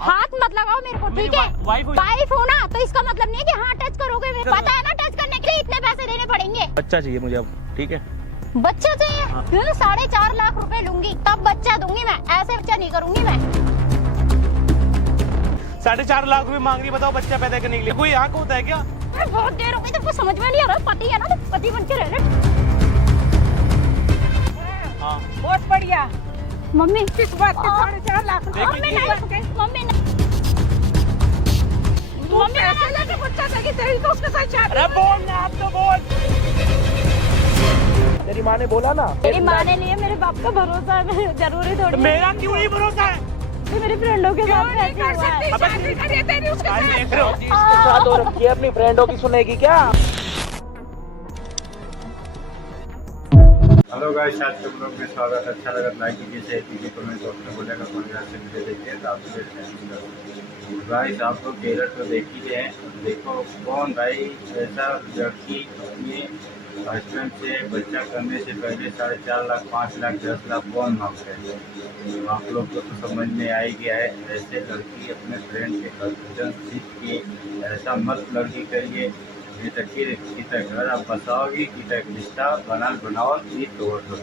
हाथ मत लगाओ मेरे को, ठीक है? वाइफ हो ना, तो इसका मतलब नहीं है कि हाँ टच करोगे। पता है ना, टच करने के लिए इतने पैसे देने पड़ेंगे। बच्चा चाहिए मुझे अब, ठीक है? बच्चा चाहिए? 4.5 लाख रुपए लूंगी तब बच्चा दूंगी मैं, ऐसे बच्चा नहीं करूंगी मैं। 4.5 लाख रुपए मांग रही, बताओ बच्चा पैदा करने के लिए? कोई यहाँ होता है क्या? बहुत देर हो गई, तुमको समझ में नहीं आ रहा? पति है ना, तो पति बन के रह। हाँ बहुत बढ़िया। मम्मी किस बात के 4.5 लाख रुपए? मम्मी ऐसे लेके बच्चा देगी, तेरी तो उसके साथ शादी। अरे बोल ना, आप तो बोल। तेरी माँ ने बोला ना? मेरी माँ ने लिए, मेरे बाप का भरोसा है, जरूरी थोड़ी। मेरा क्यों नहीं भरोसा है? तो मेरी फ्रेंडों के साथ नहीं कर सकती शादी, करिए तेरी उसके साथ। साथ हो रखी है, अपनी फ्रेंडों की सुनेगी क्या? हेलो गाइस, आज के ब्लॉग में स्वागत है। अच्छा लगा लाइक कीजिए, शेयर कीजिए, कमेंट बॉक्स में बोलेगा कौन से वीडियो देखिए तो आप गाइस आप लोग ट्रेलर तो देख ही हैं। देखो कौन भाई ऐसा लड़की अपने हस्बैंड से बच्चा करने से पहले 4.5 लाख, 5 लाख, 10 लाख कौन मांगते हैं? तो आप लोग को तो समझ में आ ही गया है। ऐसे लड़की अपने फ्रेंड के हस्बैंड सीख के ऐसा मत लड़की करिए। ये तक कि तक घर आप बसाओगी कि तक रिश्ता बनाओ ये तोड़ दो।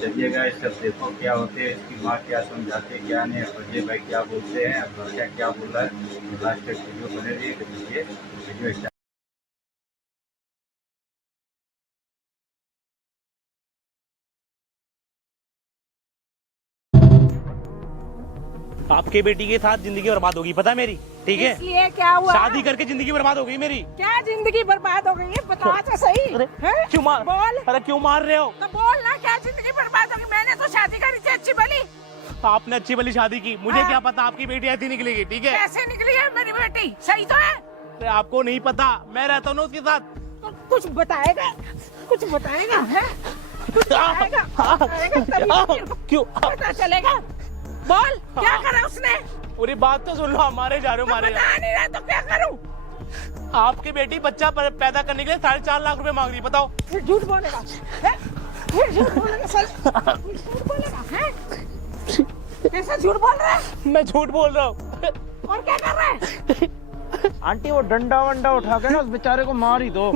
चलिएगा इस सब देखो क्या होते हैं, इसकी माँ क्या समझाते क्या नहीं, अजय भाई क्या बोलते हैं, बच्चा क्या बोल रहा है। लास्ट तक वीडियो बने रहिए, देखिए वीडियो। आपके बेटी के साथ जिंदगी बर्बाद होगी, पता है मेरी, ठीक है? इसलिए क्या हुआ? शादी करके जिंदगी बर्बाद हो गई मेरी। क्या जिंदगी बर्बाद हो गई है? बताओ तो सही। हैं? क्यों मार? बोल। अरे क्यों मार रहे हो? तो बोल ना, क्या जिंदगी बर्बाद हो गई? मैंने तो शादी करी थी अच्छी भली। आपने अच्छी भली शादी की, मुझे हाँ। क्या पता आपकी बेटी ऐसी निकलेगी, ठीक है? कैसे निकली है मेरी बेटी? सही तो है? अरे आपको नहीं पता, मैं रहता हूँ ना उसके साथ। तो कुछ बताएगा, कुछ बताएगा है? कुछ बताएगा, बताएगा तभी तो मेरे को क्यों? पता चलेगा। बोल क्या करा उसने? पूरी बात तो सुन लो, हमारे जा रहे हो, मारे बता नहीं रहा तो क्या करूं? आपकी बेटी बच्चा पैदा करने के लिए 4.5 लाख रुपए मांग रही, बताओ। फिर झूठ बोलेगा हैं? फिर झूठ बोलेगा साला, झूठ बोलेगा हैं? कैसा झूठ बोल रहा है? मैं झूठ बोल रहा हूँ। और क्या कर रहा है? आंटी वो डंडा वंडा उठा के ना उस बेचारे को मार ही दो।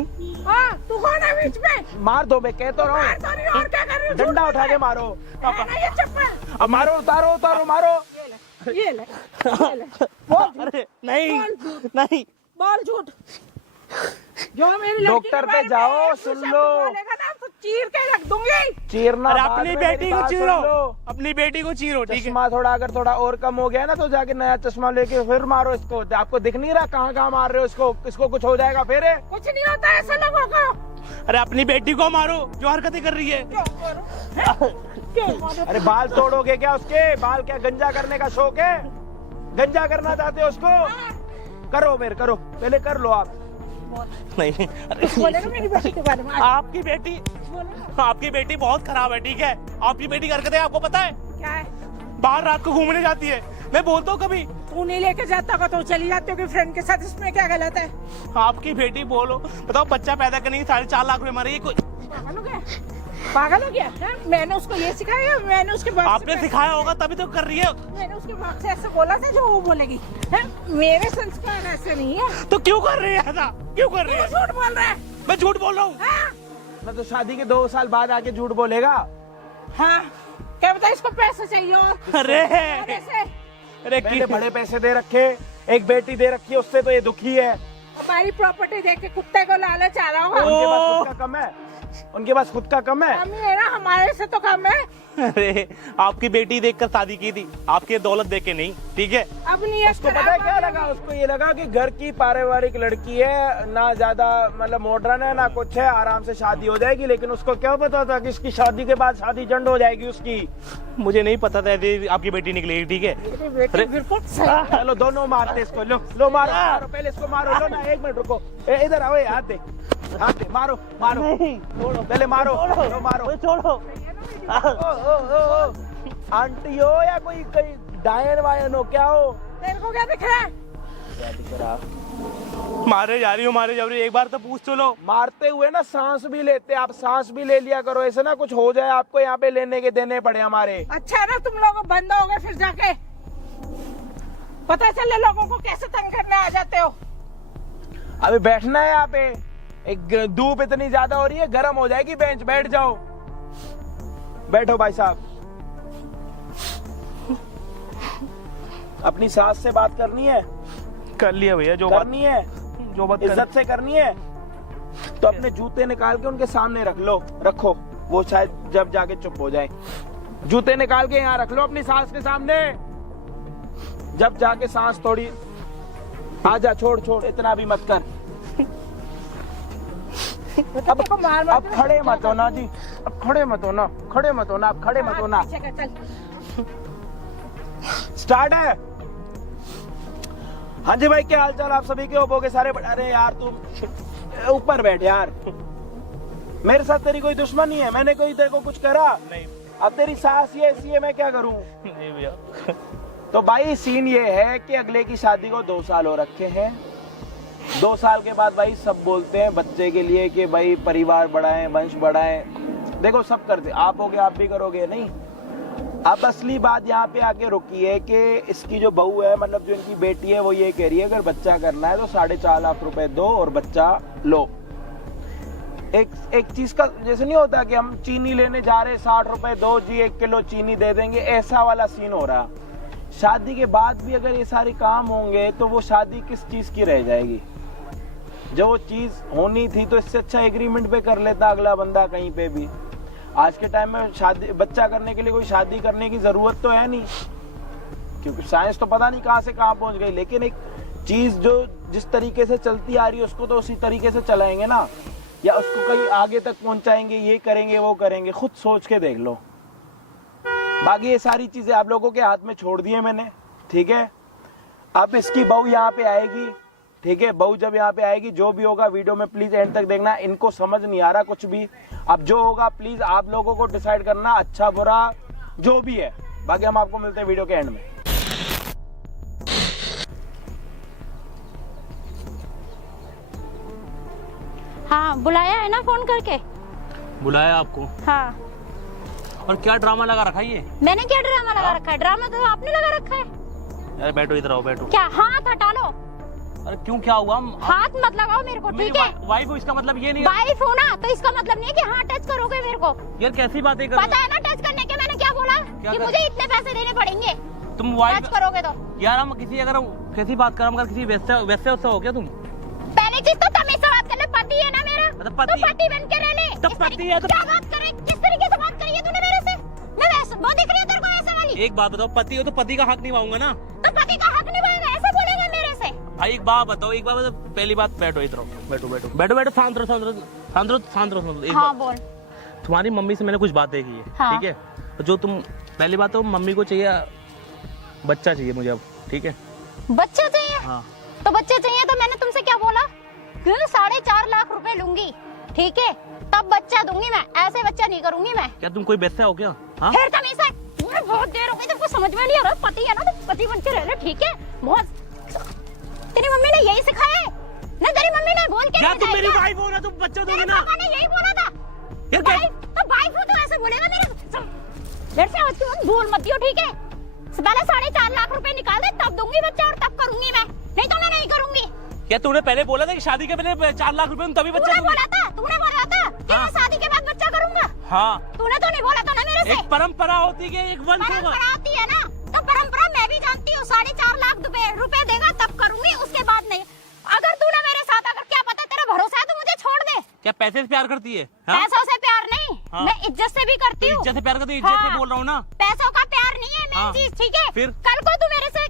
हाँ, तू कौन है बीच में? मार दो, मैं कह तो रहा मार तो नहीं, और क्या कर रही हो? डंडा उठा के मारो। है ना ये चप्पल? अब मारो, उतारो उतारो, मारो। ये ले, ये ले। बोल अरे नहीं बोल झूठ, नहीं, बोल झूठ। जो मेरी लड़की डॉक्टर के पे बारे में जाओ, एक सुन शब्द लो। बोलेगा ना तो चीर के रख दूंगी। चीरना अरे बाद अपनी में, बेटी मेरी को बात सुन चीरो, लो। अपनी बेटी को चीरो, ठीक है? चश्मा थोड़ा अगर थोड़ा और कम हो गया ना तो जाके नया चश्मा लेके फिर मारो इसको। आपको दिख नहीं रहा कहाँ कहाँ मार रहे हो इसको? इसको कुछ हो जाएगा फिर। कुछ नहीं होता ऐसे लोगों को। अरे अपनी बेटी को मारो जो हरकतें कर रही है। क्यों मारो? क्यों मारो? अरे बाल तोड़ोगे क्या उसके? बाल क्या गंजा करने का शौक है? गंजा करना चाहते हो उसको? करो मेरे, करो पहले, कर लो आप। नहीं, बोलेगा मेरी बेटी के बारे में? आपकी बेटी, बोलेगा आपकी बेटी बहुत खराब है, ठीक है? आपकी बेटी हरकतें आपको पता है? क्या है? बाहर रात को घूमने जाती है, मैं बोलता हूँ कभी। तू नहीं लेके जाता होगा तो चली जाती होगी फ्रेंड के साथ, इसमें क्या गलत है? आपकी बेटी बोलो, बताओ बच्चा पैदा करने की 4.5 लाख रुपए मारे, ये कोई पागल हो गया? पागल हो गया है? मैंने उसको ये सिखाया, मैंने उसके बाप आपने से सिखाया होगा तभी तो कर रही है। मैंने उसके बाप से ऐसे बोला था जो वो बोलेगी है? मेरे संस्कार ऐसे नहीं है। तो क्यों कर रही है ऐसा? क्यों कर रही तू है? झूठ बोल रहा है। मैं झूठ बोल रहा हूँ? हाँ? मैं तो शादी के 2 साल बाद आके झूठ बोलेगा। हाँ, क्या बता, इसको पैसे चाहिए और अरे पैसे? अरे पहले बड़े पैसे दे रखे, एक बेटी दे रखी है, उससे तो ये दुखी है। हमारी प्रॉपर्टी देख के कुत्ते को लालच आ रहा होगा। उनके पास खुद का कम है, उनके पास खुद का कम है। कम ही है ना, हमारे से तो कम है। अरे आपकी बेटी देखकर शादी की थी, आपकी दौलत देख के नहीं, ठीक है? अब नहीं उसको पता है क्या लगा? उसको ये लगा कि घर की पारिवारिक लड़की है, ना ज्यादा मतलब मॉडर्न है ना कुछ है, आराम से शादी हो जाएगी। लेकिन उसको क्या पता था कि इसकी शादी के बाद शादी जंड हो जाएगी उसकी। मुझे नहीं पता था ऐसी आपकी बेटी निकलेगी, ठीक है? बेटी बिल्कुल सही। चलो दोनों मारते इसको, लो लो मारो, मारो पहले इसको मारो। लो ना, 1 मिनट रुको, इधर आओ, हाथ दे, हाथ दे, मारो मारो, छोड़ो पहले, मारो लो, मारो, छोड़ो। आंटी हो या कोई डायन वायन हो, क्या हो? तेरे को क्या दिख रहा है? मारे जा रही हो, मारे जा रही हो, एक बार तो पूछ तो लो। मारते हुए ना सांस भी लेते, आप सांस भी ले लिया करो, ऐसे ना कुछ हो जाए आपको यहाँ पे लेने के देने पड़े हमारे। अच्छा ना तुम लोग बंद हो गए फिर जाके। पता चले लोगों को कैसे तंग करने आ जाते हो। अभी बैठना है यहाँ पे, एक धूप इतनी ज्यादा हो रही है, गर्म हो जाएगी बेंच, बैठ जाओ। बैठो भाई साहब। अपनी सास से बात करनी है, कर लिया भैया जो बात, करनी है, जो बात इज्जत से करनी है। तो अपने जूते निकाल के उनके सामने रखो, वो शायद जब जाके चुप हो जाए। जूते निकाल के यहाँ रख लो अपनी सास के सामने, जब जाके सांस थोड़ी आजा, छोड़ इतना भी मत कर। अब खड़े मत होना जी, अब खड़े मत होना, अब खड़े मत होना। स्टार्ट है। हाँ जी भाई, क्या हाल चाल आप सभी के? होगे सारे। अरे यार तुम ऊपर बैठ यार, मेरे साथ तेरी कोई दुश्मनी है? मैंने कोई तेरे को कुछ करा नहीं। अब तेरी सास ये ऐसी है, मैं क्या करूं? नहीं भैया। तो भाई सीन ये है कि अगले की शादी को 2 साल हो रखे हैं। 2 साल के बाद भाई सब बोलते हैं बच्चे के लिए कि भाई परिवार बढ़ाएं, वंश बढ़ाएं। देखो सब करते, आप होगे आप भी करोगे नहीं। अब असली बात यहाँ पे आके रुकी है कि इसकी जो बहू है, मतलब जो इनकी बेटी है, वो ये कह रही है अगर बच्चा करना है तो 4.5 लाख रुपए दो और बच्चा लो। एक चीज का जैसे नहीं होता कि हम चीनी लेने जा रहे, 60 रुपए दो जी, 1 किलो चीनी दे देंगे, ऐसा वाला सीन हो रहा। शादी के बाद भी अगर ये सारे काम होंगे तो वो शादी किस चीज की रह जाएगी? जो वो चीज होनी थी तो इससे अच्छा एग्रीमेंट पे कर लेता अगला बंदा कहीं पे भी। आज के टाइम में शादी, बच्चा करने के लिए कोई शादी करने की जरूरत तो है नहीं, क्योंकि साइंस तो पता नहीं कहां से कहां पहुंच गई। लेकिन एक चीज जो जिस तरीके से चलती आ रही है उसको तो उसी तरीके से चलाएंगे ना, या उसको कहीं आगे तक पहुंचाएंगे, ये करेंगे वो करेंगे। खुद सोच के देख लो। बाकी ये सारी चीजें आप लोगों के हाथ में छोड़ दी है मैंने, ठीक है? अब इसकी बहू यहाँ पे आएगी, ठीक है? बहू जब यहाँ पे आएगी, जो भी होगा वीडियो में प्लीज एंड तक देखना। इनको समझ नहीं आ रहा कुछ भी, अब जो होगा प्लीज आप लोगों को डिसाइड करना, अच्छा बुरा जो भी है। बाकी हम आपको मिलते हैं वीडियो के एंड में। हाँ, बुलाया है ना फोन करके? बुलाया आपको? हाँ। और क्या ड्रामा लगा रखा है ये? मैंने क्या ड्रामा लगा रखा है? ड्रामा तो आपने लगा रखा है। अरे बैठो, इधर आओ, बैठो। क्या हाथ हटा लो? अरे क्यों, क्या हुआ? हाथ मत लगाओ मेरे को, ठीक है? वाइफ हो, इसका मतलब ये नहीं। वाइफ हो ना, तो इसका मतलब नहीं है कि हाँ टच करोगे मेरे को। यार कैसी बातें कर रहे हो? पता है ना टच करने के मैंने क्या बोला? कि मुझे इतने पैसे देने पड़ेंगे तुम वाइफ टच करोगे तो। यार हम किसी, अगर कैसी बात कर, हम किसी वैसे हो क्या तुम? पहले चीज तो तमीज से बात कर ले, पति है ना मेरा, मतलब तो पति बन के रह ले। तो पति है तो क्या बात करे, किस तरीके से बात करी है तूने मेरे से? मैं वैसे वो दिख रही है तेरे को ऐसे वाली? एक बात बताओ, पति हो तो पति का हक निभाऊंगा ना। तो पति का हक निभाएगा, ऐसे बोलेगा मेरे से? भाई एक बात बताओ, पहली बात, बैठो इधर, बैठो, शांत रहो। हाँ बोल। तुम्हारी मम्मी से मैंने कुछ बातें की है, हाँ। ठीक है? तो जो तुम, पहली बात तो मम्मी को चाहिए बच्चा, चाहिए मुझे अब, ठीक है? बच्चा चाहिए? हाँ। तो बच्चे चाहिए तो मैंने तुमसे क्या बोला? 4.5 लाख रुपए लूंगी, ठीक है? तब बच्चा दूंगी मैं, ऐसे बच्चा नहीं करूंगी मैं। क्या तुम कोई वैसा हो क्या? हाँ? फिर तमीज है, बहुत देर हो गई तुमको समझ में नहीं आ रहा। पति है ना, तो पति बन के रह ले, ठीक है? बहुत तेरी मम्मी ने यही सिखाया है ना? तेरी मम्मी ने बोल के तुम मेरी वाइफ हो ना, तुम बच्चा दोगे ना? पापा ने यही बोला था। वाइफ हो तो ऐसे बोलेगा मेरे से। आज की बात भूल मत दियो, ठीक है? पहले 4.5 लाख रुपए निकाल दे, तब दूंगी बच्चा, और तब करूंगी मैं, नहीं तो मैं नहीं करूंगी। क्या तूने पहले बोला था कि शादी के पहले 4 लाख रुपए तभी बच्चा? तूने बोला था कि मैं शादी के बाद बच्चा करूंगा। हाँ। तूने तो नहीं बोला था ना मेरे से? एक परंपरा होती है, एक वंश होगा। परंपरा होती है ना, तो परंपरा मैं भी जानती हूँ। 4.5 लाख रुपए देगा तब करूंगी, उसके बाद नहीं। अगर तूने मेरे साथ, अगर क्या पता तेरा भरोसा है तो मुझे छोड़ दे। क्या पैसे से प्यार करती है? हाँ? पैसों से प्यार नहीं, हाँ? मैं इज्जत से भी करती हूँ। इज्जत से प्यार करती है, इज्जत से बोल रहा हूँ ना। पैसों का प्यार नहीं है मेन चीज, ठीक है? फिर कल को तू मेरे से,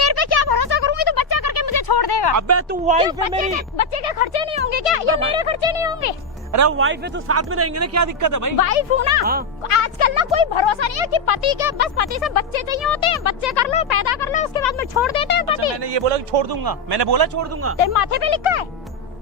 तेरे पे क्या भरोसा करूंगी? तो बच्चा करके मुझे छोड़ देगा। अबे तू वाइफ है मेरी। बच्चे के खर्चे नहीं होंगे क्या? या मेरे खर्चे नहीं होंगे? अरे वाइफ है तो साथ में रहेंगे ना, क्या दिक्कत है भाई? वाइफ हूँ ना। हाँ। आजकल ना कोई भरोसा नहीं है कि पति के, बस पति से बच्चे चाहिए होते हैं, बच्चे कर लो, पैदा कर लो, उसके बाद में छोड़ देते हैं पति। मैंने ये बोला कि छोड़ दूंगा, मैंने बोला छोड़ दूंगा। तेरे माथे पे लिखा है?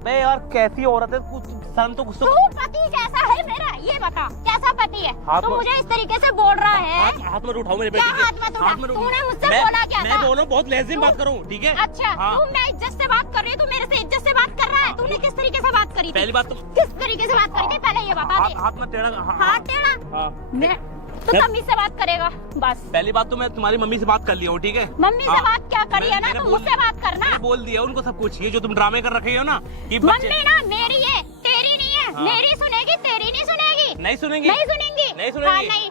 मैं यार कैसी औरत है, कुछ शर्म तो कुछ तो। तू पति कैसा है मेरा, ये बता, कैसा पति है? तू मुझे इस तरीके से बोल रहा है? हाथ में उठाओ मेरे क्या बेटे के। हाथ मत उठा? तूने मुझसे बोला क्या था? मैं बोल रहा हूँ, बहुत लहज़े में बात करूँ, ठीक है? अच्छा, तू मैं इज्जत से बात कर रही हूँ, तू मेरे से इज्जत से बात कर रहा है। तूने किस तरीके से बात करी थी? पहली बात तो किस तरीके से बात करी थी, पहले ये बता दे। हाथ में टेढ़ा। हाथ टेढ़ा? हाँ। मैं तो तमीज से बात करेगा बस। पहली बात तो मैं तुम्हारी मम्मी से बात कर लिया हूँ, ठीक है? मम्मी से हाँ। बात क्या करी है ना, मैंने तो बोल मुझसे बात करना। मैंने बोल दिया उनको सब कुछ। ये जो तुम ड्रामे कर रखे हो ना कि मम्मी ना मेरी है, तेरी नहीं है। हाँ। मेरी सुनेगी, तेरी नहीं सुनेगी। नहीं सुनेंगी, नहीं सुनेंगी, नहीं सुनेंगी। हाँ, नहीं।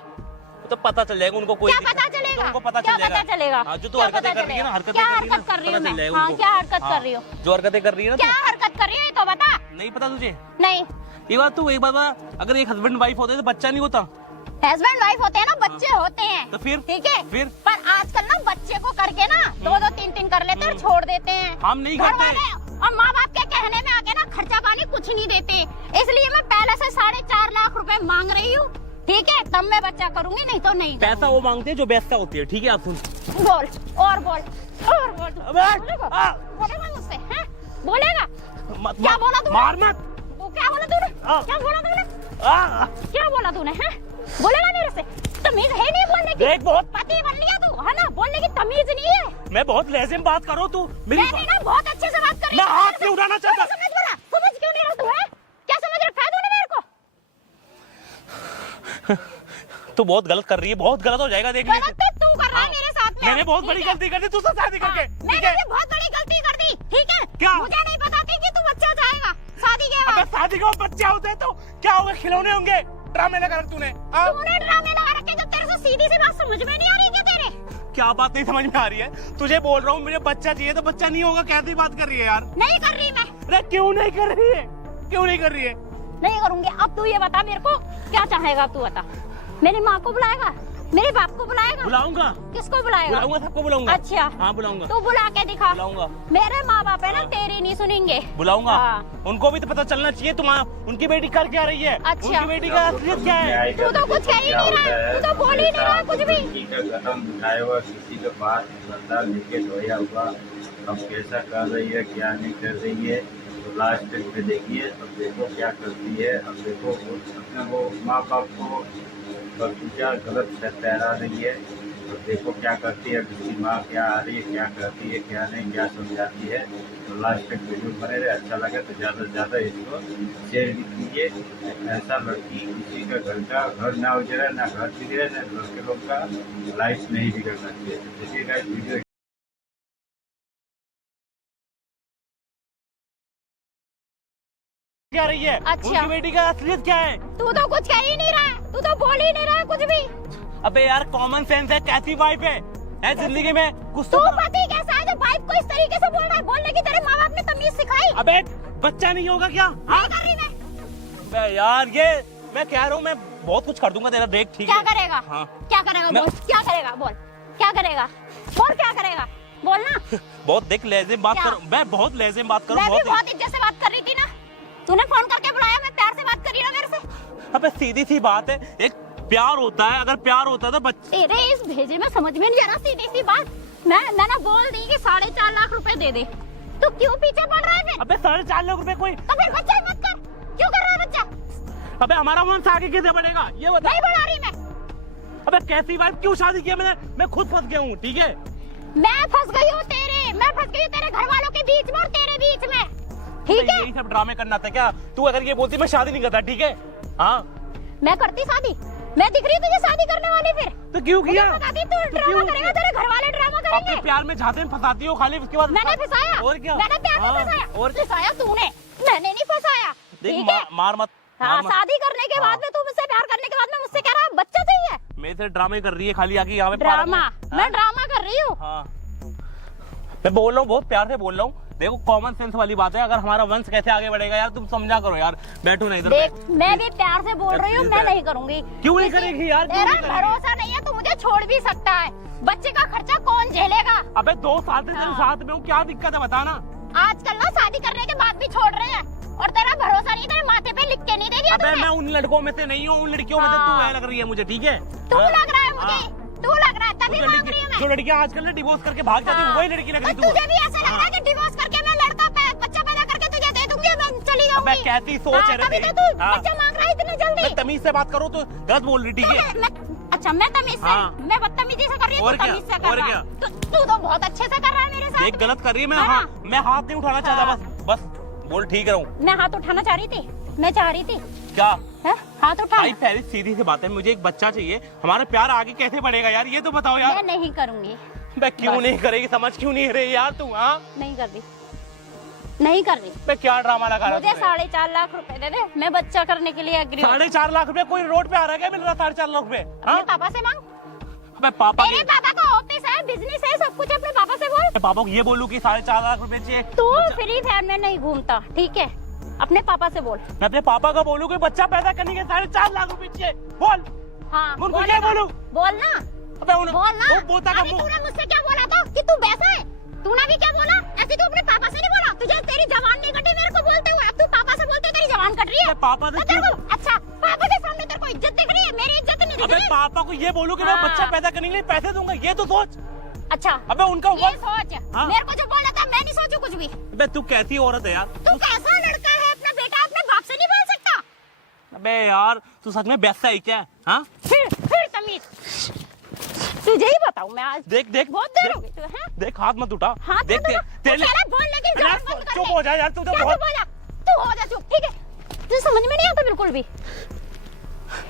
तो पता चल जाएगा उनको। कोई क्या पता चलेगा? उनको पता क्या चल जाएगा। पता चलेगा? हाँ, जो तू क्या हरकतें पता कर रही है ना, चलेगा? हरकतें क्या कर रही है ना, हरकत कर रही पता हूँ चल मैं? जाएगा हाँ, उनको। क्या हरकत हाँ, कर रही हो? जो हरकतें कर रही है ना क्या हरकत कर रही है ये तो बता। नहीं पता तुझे? नहीं। ये बात तू एक बात बता, अगर एक हस्बैंड वाइफ होते तो बच्चा नहीं होता? हस्बैंड वाइफ होते हैं ना, बच्चे होते हैं। तो फिर? ठीक है, फिर? पर आजकल ना बच्चे को करके ना 2-2 3-3 कर लेते हैं और छोड़ देते हैं। हम नहीं घर करते। वाले और माँ बाप के कहने में आके ना खर्चा पानी कुछ नहीं देते। इसलिए मैं पहले से 4.5 लाख रुपए मांग रही हूँ, ठीक है? तब मैं बच्चा करूंगी, नहीं तो नहीं पैसा वो मांगते हैं जो बेस्ता होती है, ठीक है? आप सुन। करूंगी। बोल और बोल और बोल। बोलेगा बोलेगा मुझसे, हैं? बोलेगा? क्या बोला तूने? मार मत। वो क्या बोला तूने? क्या बोला तूने? क्या बोला तूने? हैं? बोलेगा मेरे से? तमीज है नहीं बोलने की। देख बहुत पति बन लिया तू, है ना? बोलने की तमीज नहीं है। मैं बहुत लहजे में बात करो तू मेरी। मैंने ना बहुत अच्छे से बात करी। मैं हाथ नहीं उठाना चाहता। समझ बोला, समझ क्यों नहीं रहा तू, है? क्या समझ रखा है तूने मेरे को? तू बहुत गलत कर रही है, बहुत गलत हो जाएगा। देख गलत तो तू कर रहा है मेरे साथ में। मैंने बहुत बड़ी ठीक है? गलती कर दी तुझसे शादी करके। मैंने ठीक है? भी बहुत बड़ी गलती कर दी, ठीक है? क्या? मुझे नहीं पता थी कि तू बच्चा चाहेगा शादी के अबे बाद। शादी का बच्चा होता है तो क्या होगा? खिलौने होंगे। ड्रामे लगा रखे तूने। तूने ड्रामे लगा रखे जो तेरे से सीधी सी बात समझ में नहीं आ रही क्या तेरे? क्या बात नहीं समझ में आ रही है? तुझे बोल रहा हूँ मुझे बच्चा चाहिए तो बच्चा नहीं होगा। कैसी बात कर रही है यार? नहीं कर रही मैं, अरे क्यों नहीं कर रही है? क्यों नहीं कर रही है? नहीं करूंगी। अब तू ये बता मेरे को, क्या चाहेगा तू बता। मेरी माँ को बुलाएगा, मेरे बाप को बुलाएगा? बुलाऊंगा। किसको बुलाएगा? बुलाऊंगा, सबको बुलाऊंगा। अच्छा हाँ बुलाऊंगा। तू बुला के दिखा। बुलाऊंगा। मेरे माँ बाप है ना, तेरी नहीं सुनेंगे। बुलाऊंगा। हाँ। उनको भी तो पता चलना चाहिए उनकी बेटी कर क्या रही है। अच्छा। उनकी बेटी का असलियत क्या है? तू तो कुछ कह ही नहीं रहा है, तू तो बोल ही नहीं रहा है कुछ भी। किसी का कदम उठाया हुआ, किसी के पास बंदा लेके सोया हुआ, अब कैसा कर रही है क्या नहीं कर रही है, तो लास्ट में देखिए। अब देखो क्या करती है। अब देखो अपने वो माँ बाप को क्या गलत ठहरा रही है। तो देखो क्या करती है, किसी माँ क्या आ रही है, क्या करती है, क्या नहीं, क्या समझाती है। तो लास्ट तक वीडियो बने रहे। अच्छा लगे तो ज़्यादा से ज़्यादा इसको शेयर भी कीजिए। ऐसा लड़की किसी का घर ना उजड़े, ना घर बिगड़े, ना लड़के लोग का लाइफ नहीं बिगड़ना चाहिए। तो देखिएगा इस वीडियो क्या रही है? अच्छा। उनकी बेटी का असलियत क्या है? तू तो कुछ कह ही नहीं रहा है, तू तो बोल ही नहीं रहा है कुछ भी। अबे यार कॉमन सेंस है। कैसी वाइफ है जिंदगी में कुछ तू तो पति कैसा है जो वाइफ को इस तरीके से बोल रहा है? बोलने की तेरे माँ बाप ने तमीज सिखाई? अबे बच्चा नहीं होगा क्या? नहीं कर रही मैं। अबे यार ये मैं कह रहा हूँ मैं बहुत कुछ कर दूंगा तेरा। देख ठीक क्या है? करेगा? हाँ। क्या करेगा? मैं- बोल क्या करेगा? बोल क्या करेगा? बोल क्या करेगा? बोल ना। बहुत देख लहजे में बात क्या? करो। मैं बहुत लहजे में बात करूँ। मैं भी बहुत इज्जत से बात कर रही थी ना। तूने फोन करके बुलाया, मैं प्यार से बात करी ना मेरे से। अबे सीधी सी बात है, एक प्यार होता है। अगर प्यार होता तो बच्चे तेरे इस भेजे में समझ में नहीं आ रहा। सीधी सी बात मैं ना बोल दी कि 4.5 लाख रुपए दे दे। तू क्यों पीछे पड़ रहा है फिर? अबे 4.5 लाख रुपए कोई। तो फिर बच्चा ही मत कर। क्यों कर रहा है बच्चा? अबे हमारा वंश आगे कैसे बढ़ेगा ये बता। नहीं बढ़ा रही मैं। अबे कैसी वाइफ? क्यों शादी किया मैंने? मैं खुद फंस गया हूँ। ठीक है? मैं फंस गई हूँ मैं फंस गई हूँ तेरे घर वालों के बीच में और तेरे बीच में, ठीक है? यही सब ड्रामे करना था क्या? तू अगर ये बोलती मैं शादी नहीं करता, ठीक है? हाँ मैं करती शादी? मैं दिख रही तुझे शादी करने वाली? फिर तो क्यों किया? मुझे बताती तू ड्रामा क्यों? करेगा, तेरे घर वाले ड्रामा अपने करेंगे। प्यार में झांसे में फंसाती हो खाली, उसके बाद मैंने फंसाया? और क्या? मैंने प्यार में हाँ, फंसाया? और फंसाया तूने, मैंने नहीं फंसाया। देख ठीक है? मार मत। हाँ, मार मत। शादी करने के बाद में तू मुझसे प्यार करने के बाद में मुझसे कह रहा है बच्चा चाहिए? मेरे से ड्रामे कर रही है खाली आके यहाँ पे ड्रामा? पार्क में। मैं ड्रामा कर रही हूँ? हाँ मैं बोल रहा हूँ, बहुत प्यार से बोल रहा हूँ। देखो कॉमन सेंस वाली बात है। अगर हमारा वंश कैसे आगे बढ़ेगा यार, तुम समझा करो यार। बैठो ना इधर। देख मैं भी प्यार से बोल रही हूँ, मैं नहीं करूंगी। क्यों नहीं करेगी यार? क्यों तेरा नहीं करेगी? भरोसा नहीं है, तू मुझे छोड़ भी सकता है। बच्चे का खर्चा कौन झेलेगा? अबे 2 साल से तेरे हाँ। साथ में हूँ, क्या दिक्कत है बताना? आजकल ना शादी करने के बाद भी छोड़ रहे हैं, और तेरा भरोसा नहीं, तेरे माथे पे लिख के नहीं दे दिया अबे तूने? मैं उन लड़कों में से नहीं हूँ, उन लड़कियों में से तू हाँ। है लग रही है मुझे, ठीक है? तू हाँ। लग रहा है मुझे, हाँ। तू लग रहा है, तभी मांग रही हूँ जो मैं। लड़कियां आजकल ना डिवोर्स करके भाग जाती है, हाँ। वही लड़की लग रही तो तू। तुझे भी ऐसा लग रहा है कि डिवोर्स करके मैं लड़का बच्चा पैदा करके तुझे दे दूंगी, मैं चली अबे जाऊंगी। कैसी सोच हाँ, है रे तभी तेरी? तो तू हाँ। बच्चा मांग रहा है इतनी जल्दी। मैं तमीज से बात करो तो गलत बोल रही, ठीक है? अच्छा मैं तमीज से, हाँ। मैं बदतमीजी से कर रही हूँ, और तू क्या? तमीज से कर और रहा क्या? है। तू तो बहुत अच्छे से कर रहा है मेरे साथ। देख गलत कर रही है। मैं है हाँ ना? मैं हाथ नहीं उठाना चाहता, हाँ। बस बोल ठीक रहूं? मैं हाथ उठाना चाह रही थी, मैं चाह रही थी। क्या है? हाथ उठा। भाई पहले सीधी सी बात है, मुझे एक बच्चा चाहिए, हमारा प्यार आगे कैसे बढ़ेगा यार, ये तो बताओ यार। मैं नहीं करूंगी। मैं क्यों नहीं करेगी, समझ क्यों नहीं रही यार तू? हाँ नहीं कर रही, नहीं कर रही। मैं क्या ड्रामा लगा रहा मुझे 4.5 लाख रुपए दे दे, मैं बच्चा करने के लिए एग्री हूँ। 4.5 लाख रुपए कोई रोड पे आ रहा है क्या मिल रहा? 4.5 लाख रुपए? अपने पापा से मांग। मैं पापा मेरे पापा का ऑफिस है, बिजनेस है, सब कुछ अपने पापा से बोल। मैं पापा को ये बोलूं कि 4.5 लाख रुपए चाहिए? तू फ्री फैन में नहीं घूमता, ठीक है? अपने पापा से बोल। मैं अपने पापा का बोलूं कि बच्चा पैदा करने के 4.5 लाख रुपए चाहिए, बोल। हाँ उनको बोल ये बोलूं? बोल ना, अबे उन्हें बोल ना। वो बोलता का अभी मुंह। तूने मुझसे क्या बोला था कि तू वैसा है? तूने भी क्या बोला? ऐसे तू अपने पापा से नहीं बोला? तुझे तेरी जबान नहीं कटी मेरे को बोलते हुए, अब तू पापा से बोलते तेरी जबान कट रही है। पापा से तो तेरे को अच्छा पापा के सामने तेरे को इज्जत दिख रही है, मेरी इज्जत नहीं दिख अबे रही। पापा को ये बोलूं कि मैं हाँ। बच्चा पैदा करने के लिए पैसे दूंगा, ये तो सोच। अच्छा अबे उनका ये सोच। हाँ। मेरे को जो बोला था मैं नहीं सोचू कुछ भी। अबे तू कैसी औरत है यार? तू कैसा लड़का है, अपना बेटा अपने बाप से नहीं बोल सकता? अबे यार तू सच में वैसा ही क्या? हाँ फिर तमीज तुझे ही बताऊं मैं आज। देख देख बहुत देर हो गई तुझे, हैं? देख हाथ मत उठा। हाथ देख मत उठा। तेरे तू कह रहा है बोलने की जबान बंद कर चुप ले। हो जा यार, तू तो क्या बहुत चुप हो जा? तू हो जा चुप, ठीक है? तुझे समझ में नहीं आता बिल्कुल भी।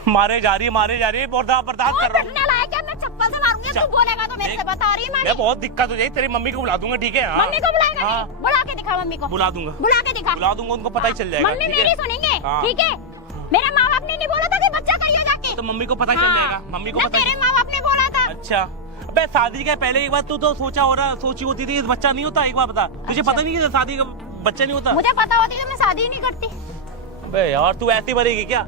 मारे जा रही है, बर्दाश्त कर रहा हूँ। पिटने लायक है, मैं चप्पल से मारूंगी। तू बोलेगा तो मेरे से बता रही मैं मैं। बहुत दिक्कत हो जाएगी, तेरी मम्मी को बुला दूंगा, ठीक है? हाँ। मम्मी को बुलाएगा हाँ। नहीं? बुला के दिखा मम्मी को। बुला दूंगा, बुला के दिखा। बुला दूंगा, उनको पता ही चल जाएगा। मम्मी ठीक मेरी है? सुनेंगे, हाँ। ठीक है? मेरे माँ बाप ने नहीं बोला था कि बच्चा करिए जाके। तो मम्मी को पता चल जाएगा, मम्मी को ना पता तेरे माँ बाप ने बोला था। अच्छा अबे शादी के पहले एक बार तू तो सोची होती थी बच्चा नहीं होता, एक बार बता। तुझे अच्छा। पता नहीं कि शादी का बच्चा नहीं होता? मुझे पता होती तो मैं शादी ही नहीं करती। अबे यार तू ऐसी बनेगी क्या?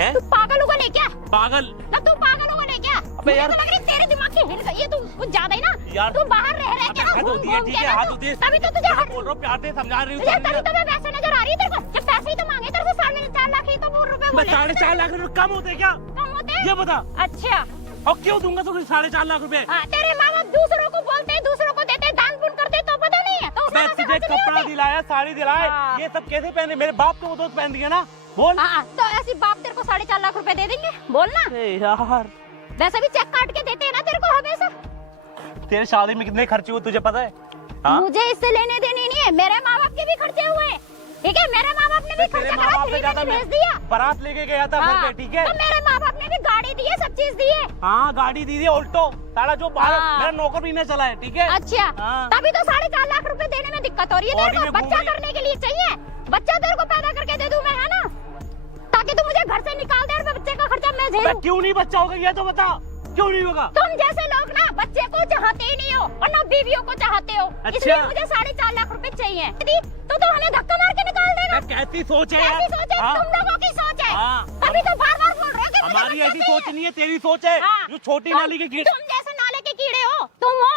हैं? तू पागल होगा ले क्या? पागल? ना तू पागल होगा ले क्या? मुझे यार- तो लग रही है तेरे दिमाग की हिल ये तू कुछ ज्यादा ही ना। यार- तू बाहर रह के ना हद घूम होती है, घूम ठीक के है, ना हद तू- होती है। तभी तो तुझे मैं बोल रहा हूँ, प्यार से समझा रही हूँ। तुझे तभी तो मैं पैसे नजर आ रही है तेरे को। जब पैसे ही तो मांगे तेरे से 4.5 लाख ही तो बोल रुपए बोले। 4.5 लाख रुपए कम होते क्या? कम होते? ये बता। अच्छा और क्यों दूंगा तुझे 4.5 लाख रुपए? हाँ, तेरे माँ बाप दूसरों को बोलते हैं, दूसरों को देते हैं, दान पुण्य करते हैं, तो पता नहीं है? तो उसमें मैं पैसे तुझे खर्च नहीं कपड़ा होते? दिलाया, साड़ी दिलाए, हाँ। ये सब कैसे पहने? मेरे बाप को वो दोस्त पहन दिया ना, बोल। हाँ, तो ऐसी बाप तेरे को 4.5 लाख रुपए दे देंगे, बोलना। यार वैसे भी चेक काट के देते हैं ना तेरे को हमेशा। तेरे शादी में कितने खर्चे हुए तुझे पता है? हाँ? मुझे इससे लेने देने नहीं है, मेरे माँ बाप के भी खर्चे हुए हैं, ठीक है? मेरे माँ बाप ने भी तेरे खर्चा माँ करा, बाप ने फ्री क्या में था? नहीं भेज दिया। बारात लेके गया था घर पे, ठीक है? तो मेरे माँ बाप ने भी गाड़ी दी है, सब चीज दी है। हाँ गाड़ी दी थी, ऑल्टो सारा जो बाहर हाँ। मेरा नौकर भी नहीं चला है, ठीक है? अच्छा हाँ। तभी तो 4.5 लाख रुपए देने में दिक्कत हो रही है तेरे ऑडी को। में घूम बच्चा रही- करने के लिए चाहिए, बच्चा तेरे को पैदा करके दे दूं मैं, है ना? ताकि तू मुझे घर से निकाल दे और मैं बच्चे का खर्चा मैं मैं झेलूं। क्यों नहीं बच्चा होगा ये तो बता, क्यों नहीं होगा? तुम जैसे लोग ना बच्चे को चाहते ही नहीं हो और ना बीवियों को चाहते हो, अच्छा। इसलिए मुझे 4.5 लाख रुपए चाहिए। तो हमें धक्का मार के निकाल देगा। मैं कैसी सोच है कैसी यार? सोच है? हाँ। तुम लोगों की सोच है। हाँ। तभी तो बार बार बोल रहे हो कि मुझे हमारी बच्चा ऐसी चाहिए। सोच नहीं है, तेरी सोच है। हाँ। जो छोटी तुम- नाली की कीड़ी, तुम जैसे नाले के कीड़े हो, तुम हो,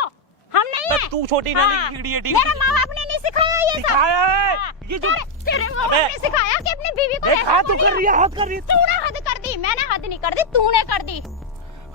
हम नहीं बस है। तू छोटी नाली की कीड़ी है, ठीक है? मेरे माँ बाप ने नहीं सिखाया ये सब। सिखाया है। हाँ। ये जो तेरे माँ अबे। बाप ने सिखाया कि अपनी बीवी को देख ऐसे हाथ तो बोलिए। कर रही है, हाथ कर रही है। तूने हद कर दी, मैंने हद नहीं कर दी, तूने कर दी,